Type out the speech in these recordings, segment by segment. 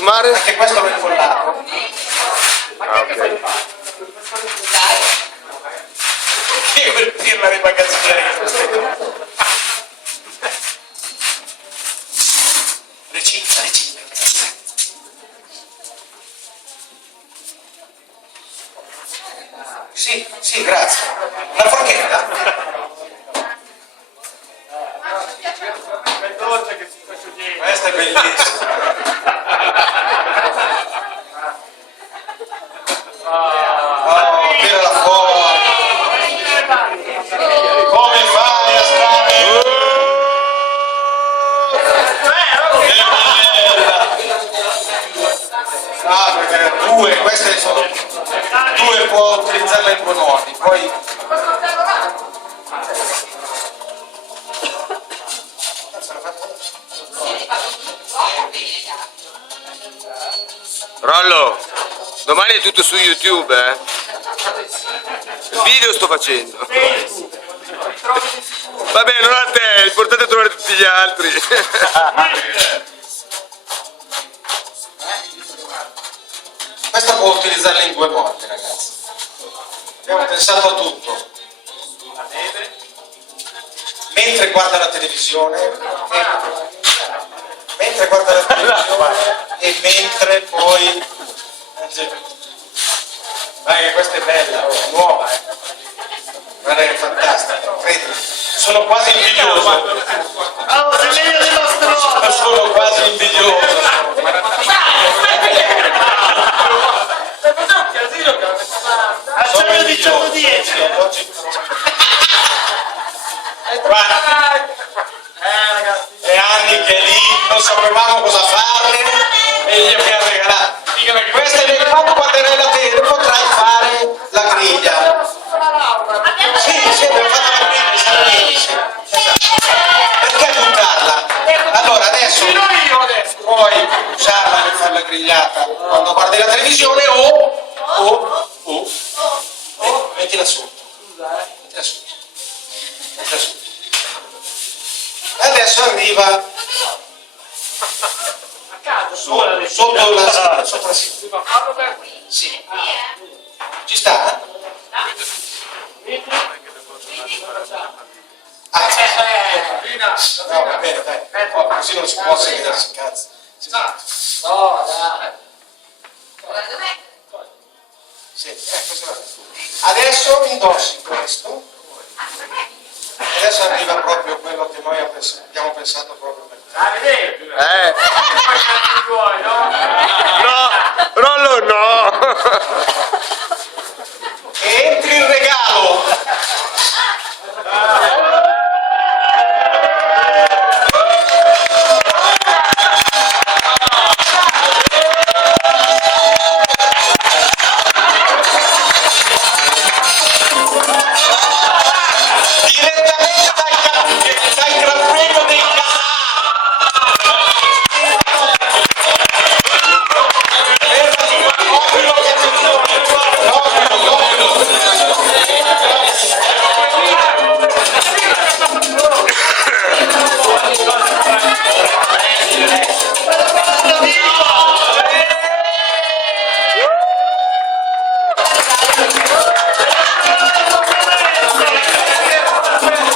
zoomare? Anche questo l'ho incollato. Ah, ok. Che quel pirla di magazzinieri. Recita. Sì, grazie. Una forchetta? Questa è bellissima. Tirala fuori. Come fai a stare? Ah, perché due, queste sono due, può utilizzarle in due modi. Poi Rollo, domani è tutto su YouTube, eh? Il video sto facendo. Vabbè, non a te, l'importante è trovare tutti gli altri. questa può utilizzarla in due modi, ragazzi. Abbiamo pensato a tutto. Mentre guarda la televisione, e mentre poi... Dai, che questa è bella, è nuova, guarda che è fantastica, credimi. Sono quasi invidioso. Sono quasi invidioso. Sono 18:10. Guarda, è anni che lì non sapevamo cosa farne e gli abbiamo regalato. Queste le quando guarderai la tele potrai fare la griglia. Sì, abbiamo fatto la griglia, sarà benissimo. Esatto. Perché buttarla? Allora adesso puoi usarla per fare la grigliata quando guardi la televisione o mettila sotto. Mettila sotto. E adesso arriva sotto la sopra sì. Ci sta? Ah, no, va bene, dai. Oh, così non si può sedersi, cazzo. No, dai. Sì, adesso indossi questo. Adesso arriva proprio quello che noi abbiamo pensato proprio per te. No, Rollo no. Entri in regalo. Dal Gran Premio dei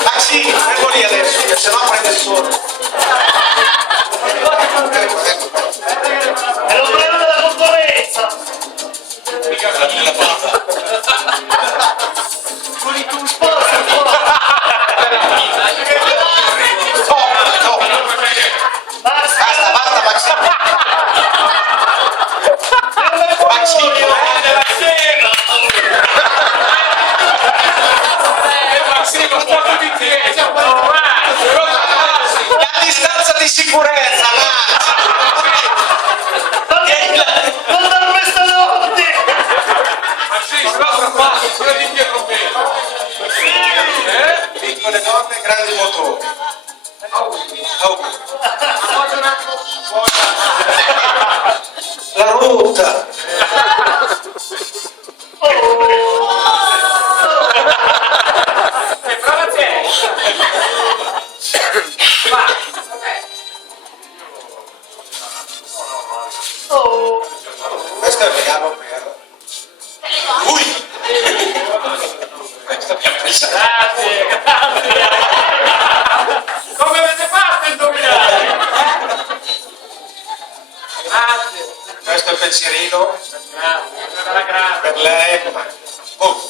Maxi, fermo lì adesso, se no prende il sole. È lo premio della concorrenza. Con i tuoi sponsor. Basta, Maxi. Maxi, la distanza di sicurezza, Non da questa notte. piccole donne, grandi motori. La ruota. Oh, Questo è il regalo per lui. Questo abbiamo pensato. grazie, grazie. Come avete fatto a indovinare? Grazie. Questo è il pensierino Grazie. per lei. Oh,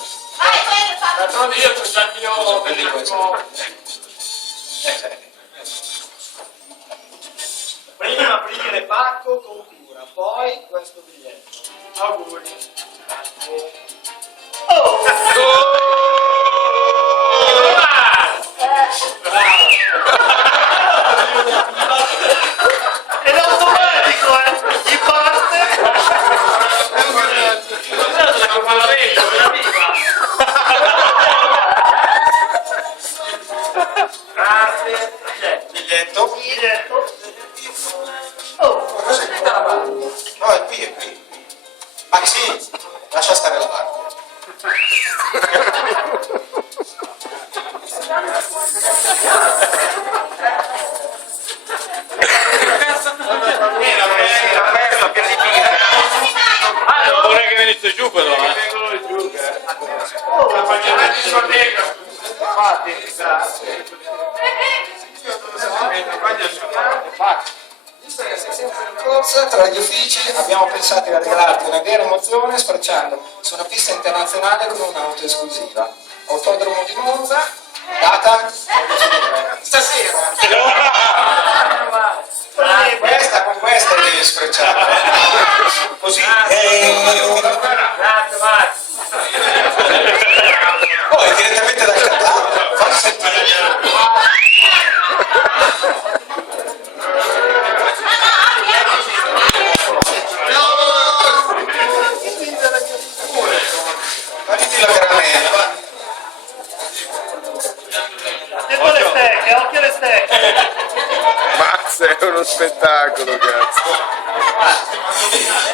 D'altronde io c'ho già il mio prendi questo. bellissimo. Prima aprire pacco con cura, poi questo biglietto. Auguri. Grazie. Oh! È automatico, gli parte. La comandamento, della viva. Grazie. Biglietto. Biglietto. Oh, Cos'è? No, è qui, è qui. Maxi, lascia stare la parte. allora, Vorrei che venisse giù però, In corsa tra gli uffici abbiamo pensato di regalarti una vera emozione sfrecciando su una pista internazionale con un'auto esclusiva. Autodromo di Monza, data stasera. Con questa devi sfrecciare. Così. grazie Max. Poi direttamente dal Qatar, fammi sentire. Fatti la caramella, va. Occhio alle stecche, occhio alle stecche. Max è uno spettacolo, cazzo.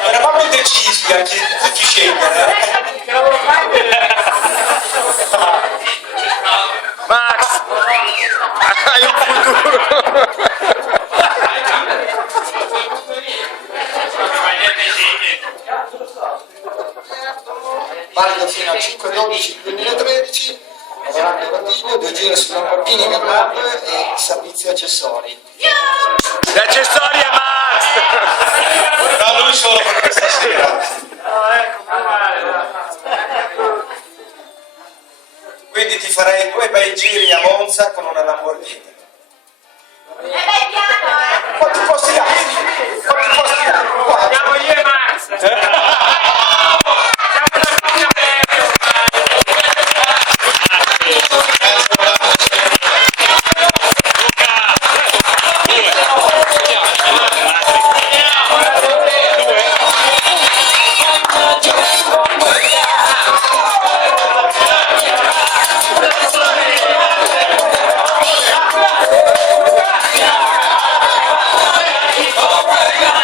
Eravamo indecisi a chi scegliere. Max! Hai un futuro! Valido fino al 5/12/2013, lavorando in Rotiglio, 2 giri su Lamborghini Gallup e servizi accessori. Gli accessori è Max! No, lui solo per questa sera. Ecco, male. Quindi ti farei 2 bei giri a Monza con una Lamborghini. Quanti posti hai? Quanti